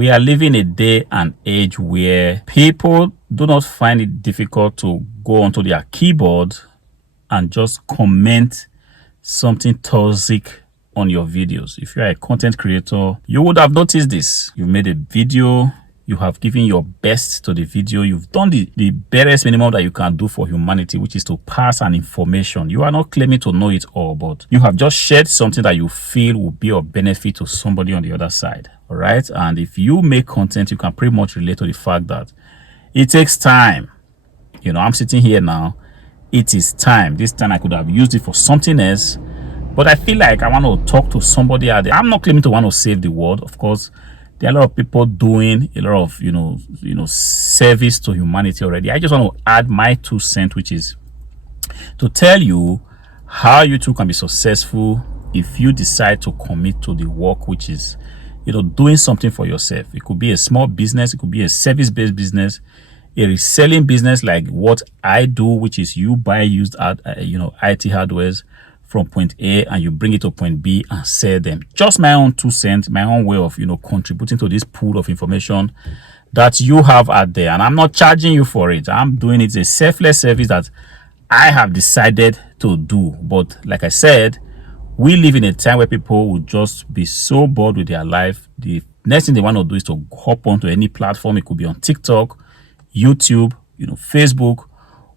we are living a day and age where people do not find it difficult to go onto their keyboard and just comment something toxic on your videos. If you are a content creator, you would have noticed this. You've made a video, you have given your best to the video, you've done the barest minimum that you can do for humanity, which is to pass an information. You are not claiming to know it all, but you have just shared something that you feel will be of benefit to somebody on the other side. All right. And if you make content, you can pretty much relate to the fact that it takes time. You know, I'm sitting here now. It is time. This time I could have used it for something else, but I feel like I want to talk to somebody out there. I'm not claiming to want to save the world. Of course, there are a lot of people doing a lot of, you know, service to humanity already. I just want to add my 2 cents, which is to tell you how you too can be successful if you decide to commit to the work, which is, you know, doing something for yourself. It could be a small business, it could be a service-based business, a reselling business like what I do, which is you buy used IT hardwares from point A and you bring it to point B and sell them. Just my own 2 cents, my own way of, you know, contributing to this pool of information that you have out there. And I'm not charging you for it. I'm doing it as a selfless service that I have decided to do. But like I said, we live in a time where people will just be so bored with their life. The next thing they want to do is to hop onto any platform. It could be on TikTok, YouTube, you know, Facebook.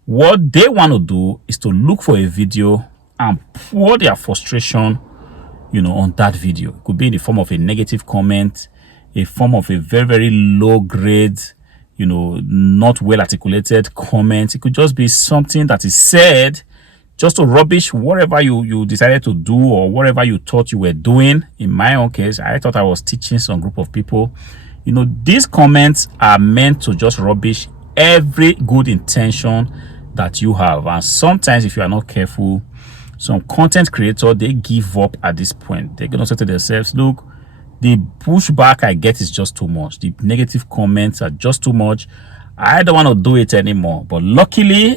What they want to do is to look for a video and pour their frustration, you know, on that video. It could be in the form of a negative comment, a form of a very, very low grade, you know, not well articulated comment. It could just be something that is said just to rubbish whatever you decided to do or whatever you thought you were doing. In my own case, I thought I was teaching some group of people. You know, these comments are meant to just rubbish every good intention that you have. And sometimes if you are not careful, some content creators, they give up at this point. They're going to say to themselves, look, the pushback I get is just too much. The negative comments are just too much. I don't want to do it anymore. But luckily,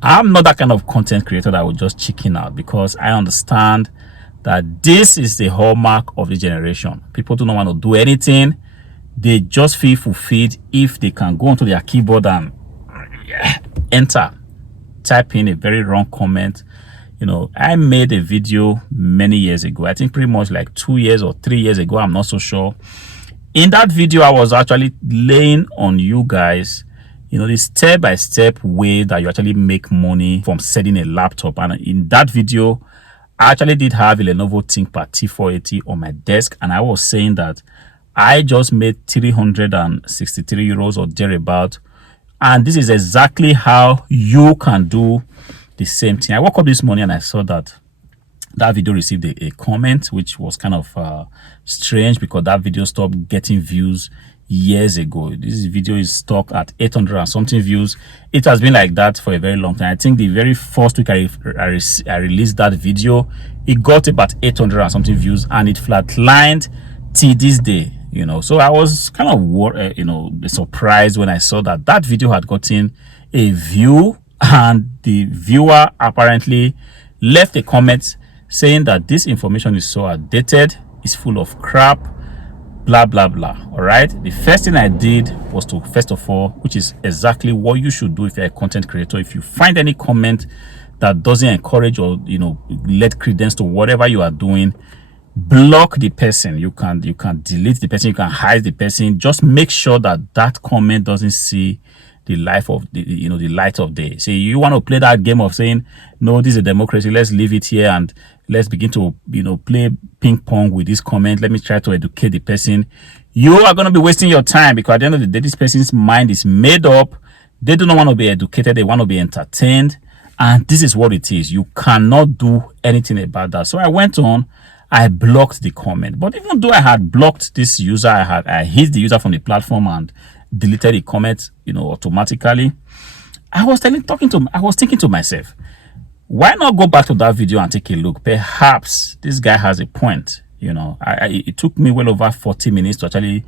I'm not that kind of content creator that will just chicken out, because I understand that this is the hallmark of the generation. People do not want to do anything. They just feel fulfilled if they can go onto their keyboard and type in a very wrong comment. You know, I made a video many years ago, I think pretty much like 2 years or 3 years ago, I'm not so sure. In that video, I was actually laying on you guys, you know, the step-by-step way that you actually make money from selling a laptop. And in that video, I actually did have a Lenovo ThinkPad T480 on my desk, and I was saying that I just made 363 euros or thereabout. And this is exactly how you can do the same thing. I woke up this morning and I saw that video received a comment, which was kind of strange, because that video stopped getting views years ago. This video is stuck at 800 and something views. It has been like that for a very long time. I think the very first week I released that video, it got about 800 and something views, and it flatlined till this day. You know, so I was kind of surprised when I saw that video had gotten a view, and the viewer apparently left a comment saying that this information is so outdated, it's full of crap, blah blah blah. All right, the first thing I did was to, first of all, which is exactly what you should do if you're a content creator, if you find any comment that doesn't encourage or, you know, let credence to whatever you are doing, block the person. You can delete the person, you can hide the person. Just make sure that that comment doesn't see the life of the light of day. So you want to play that game of saying, no, this is a democracy, let's leave it here and let's begin to, you know, play ping pong with this comment. Let me try to educate the person. You are going to be wasting your time, because at the end of the day, this person's mind is made up. They do not want to be educated, they want to be entertained, and this is what it is. You cannot do anything about that. So I went on, I blocked the comment. But even though I had blocked this user, I hid the user from the platform and deleted the comment, you know, automatically. I was thinking to myself, why not go back to that video and take a look? Perhaps this guy has a point. You know, it took me well over 40 minutes to actually,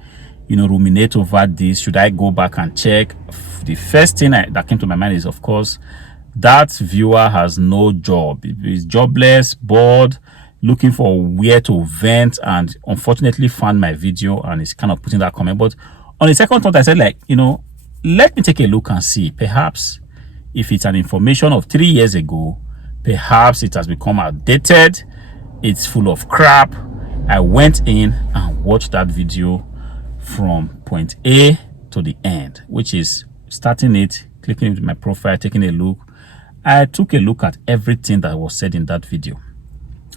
you know, ruminate over this. Should I go back and check? The first thing that came to my mind is, of course, that viewer has no job. He's jobless, bored, looking for where to vent, and unfortunately found my video and is kind of putting that comment. But on the second thought, I said, like, let me take a look and see. Perhaps if it's an information of 3 years ago, perhaps it has become outdated, it's full of crap. I went in and watched that video from point A to the end, which is starting it, clicking into my profile, taking a look. I took a look at everything that was said in that video,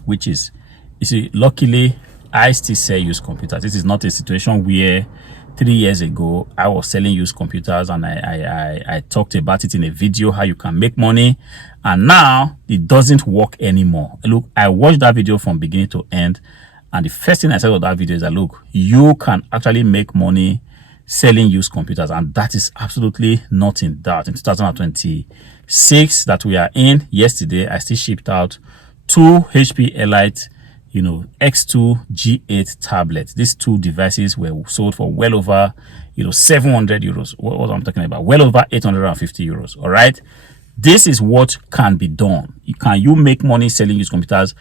which is, you see, luckily I still sell used computers. This is not a situation where 3 years ago I was selling used computers and I talked about it in a video, how you can make money, and now it doesn't work anymore. Look, I watched that video from beginning to end, and the first thing I said of that video is that, look, you can actually make money selling used computers, and that is absolutely not in doubt. In 2026 that we are in, yesterday I still shipped out 2 HP Elite X2 G8 tablets. These 2 devices were sold for well over 700 euros. What I'm talking about, well over 850 euros. All right, this is what can be done. Can you make money selling used computers?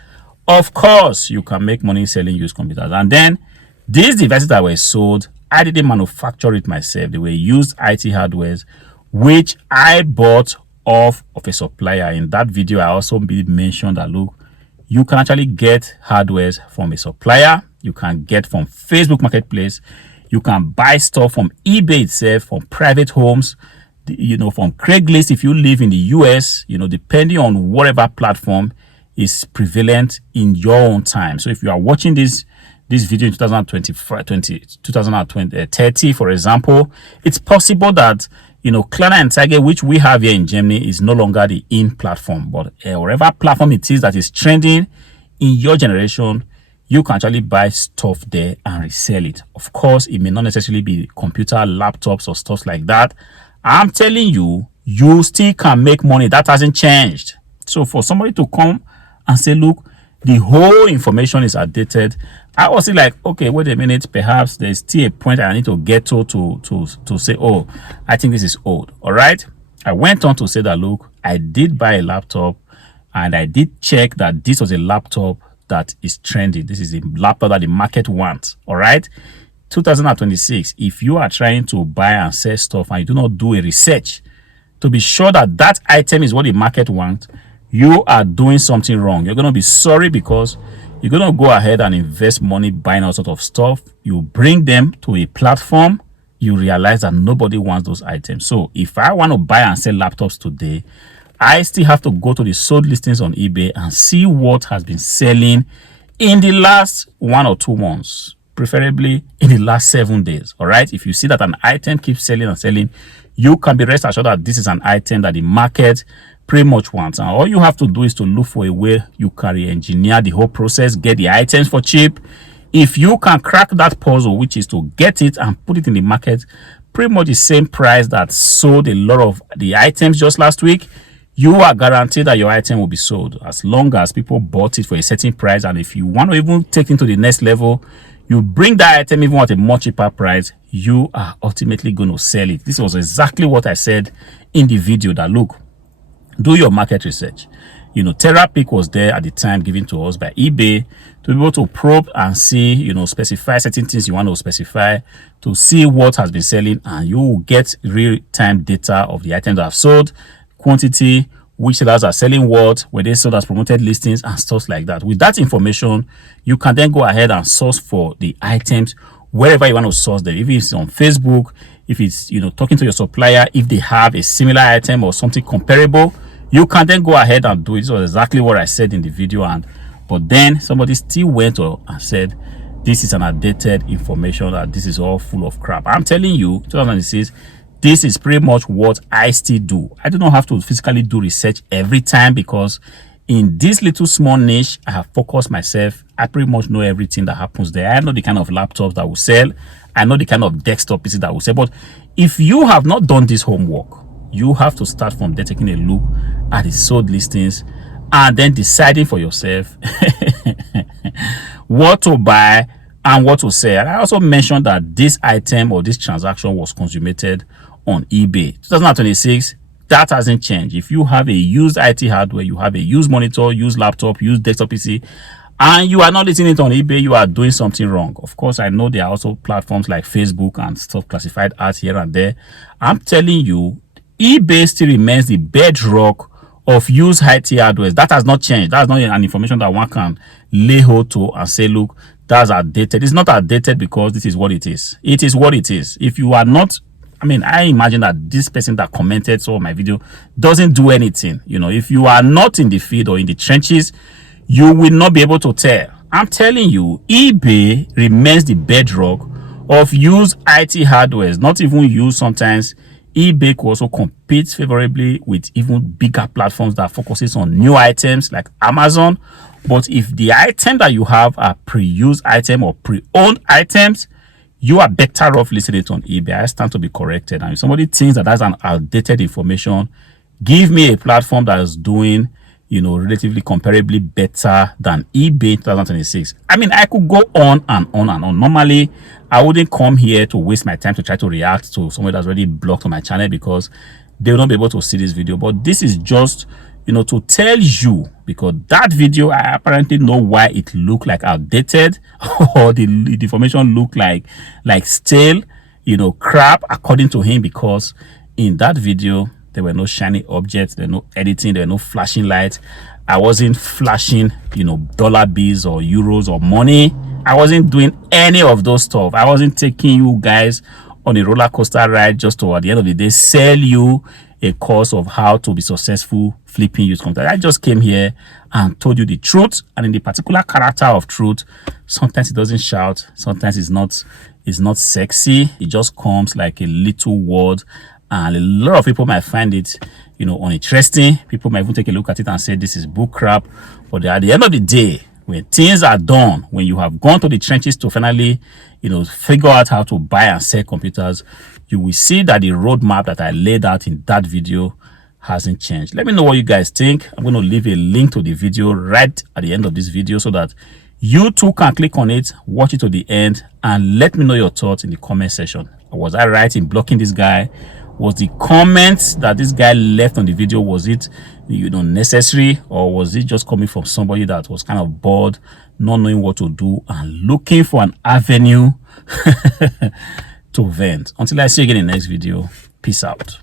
Of course you can make money selling used computers. And then these devices that were sold, I didn't manufacture it myself. They were used IT hardwares which I bought off of a supplier. In that video I also mentioned that, look, you can actually get hardwares from a supplier. You can get from Facebook Marketplace. You can buy stuff from eBay itself, from private homes, from Craigslist if you live in the US, depending on whatever platform is prevalent in your own time. So if you are watching this video in 2030, for example, it's possible that Klarna and Target, which we have here in Germany, is no longer the in platform, but whatever platform it is that is trending in your generation, you can actually buy stuff there and resell it. Of course, it may not necessarily be computer, laptops, or stuff like that. I'm telling you, you still can make money. That hasn't changed. So for somebody to come and say, look, the whole information is outdated, I was like, okay, wait a minute, perhaps there's still a point I need to get to say, oh, I think this is old. All right, I went on to say that, look, I did buy a laptop and I did check that this was a laptop that is trendy. This is a laptop that the market wants. All right, 2026, if you are trying to buy and sell stuff and you do not do a research to be sure that that item is what the market wants, you are doing something wrong. You're going to be sorry, because you're going to go ahead and invest money buying all sort of stuff. You bring them to a platform, you realize that nobody wants those items. So if I want to buy and sell laptops today, I still have to go to the sold listings on eBay and see what has been selling in the last 1 or 2 months, preferably in the last 7 days. All right, if you see that an item keeps selling and selling, you can be rest assured that this is an item that the market pretty much wants. And all you have to do is to look for a way you can re-engineer the whole process, get the items for cheap. If you can crack that puzzle, which is to get it and put it in the market pretty much the same price that sold a lot of the items just last week, you are guaranteed that your item will be sold, as long as people bought it for a certain price. And if you want to even take it to the next level, you bring that item even at a much cheaper price, you are ultimately going to sell it. This was exactly what I said in the video, that, look, do your market research. TerraPic was there at the time, given to us by eBay, to be able to probe and see, specify certain things you want to specify, to see what has been selling, and you will get real-time data of the items that have sold, quantity, which sellers are selling what, where they sold as promoted listings, and stuff like that. With that information, you can then go ahead and source for the items wherever you want to source them. If it's on Facebook, if it's talking to your supplier, if they have a similar item or something comparable, you can then go ahead and do it. This was exactly what I said in the video, but then somebody still went and said this is an outdated information, that this is all full of crap. I'm telling you, 2006, this is pretty much what I still do. I do not have to physically do research every time, because in this little small niche I have focused myself. I pretty much know everything that happens there. I know the kind of laptops that will sell, I know the kind of desktop PCs that will sell. But if you have not done this homework, you have to start from there, taking a look at the sold listings and then deciding for yourself what to buy and what to sell. And I also mentioned that this item or this transaction was consummated on eBay. 2026, that hasn't changed. If you have a used IT hardware, you have a used monitor, used laptop, used desktop PC, and you are not listing it on eBay, you are doing something wrong. Of course, I know there are also platforms like Facebook and stuff, classified ads here and there. I'm telling you, eBay still remains the bedrock of used IT hardware. That has not changed. That's not an information that one can lay hold to and say, look, that's outdated. It's not outdated because this is what it is. It is what it is. If you are not, I mean, I imagine that this person that commented saw my video doesn't do anything. You know, if you are not in the field or in the trenches, you will not be able to tell. I'm telling you, eBay remains the bedrock of used IT hardware. Not even used sometimes. eBay could also compete favorably with even bigger platforms that focuses on new items like Amazon. But if the item that you have are pre-used item or pre-owned items, you are better off listing it on eBay. I stand to be corrected. And if somebody thinks that that's an outdated information, give me a platform that is doing, you know, relatively comparably better than eBay 2026. I mean, I could go on and on and on. Normally, I wouldn't come here to waste my time to try to react to somebody that's already blocked on my channel because they will not be able to see this video. But this is just, you know, to tell you, because that video, I apparently know why it looked like outdated or the information looked like stale, you know, crap, according to him, because in that video, there were no shiny objects, there were no editing, there were no flashing lights. I wasn't flashing, you know, dollar bills or euros or money. I wasn't doing any of those stuff. I wasn't taking you guys on a roller coaster ride just to, at the end of the day, sell you a course of how to be successful flipping used computers. I just came here and told you the truth, and in the particular character of truth, sometimes it doesn't shout, sometimes it's not sexy. It just comes like a little word, and a lot of people might find it, you know, uninteresting. People might even take a look at it and say this is book crap. But at the end of the day, when things are done, when you have gone to the trenches to finally, you know, figure out how to buy and sell computers, you will see that the roadmap that I laid out in that video hasn't changed. Let me know what you guys think. I'm going to leave a link to the video right at the end of this video so that you too can click on it, watch it to the end, and let me know your thoughts in the comment section. Was I right in blocking this guy? Was the comments that this guy left on the video, was it, you know, necessary, or was it just coming from somebody that was kind of bored, not knowing what to do, and looking for an avenue to vent? Until I see you again in the next video, peace out.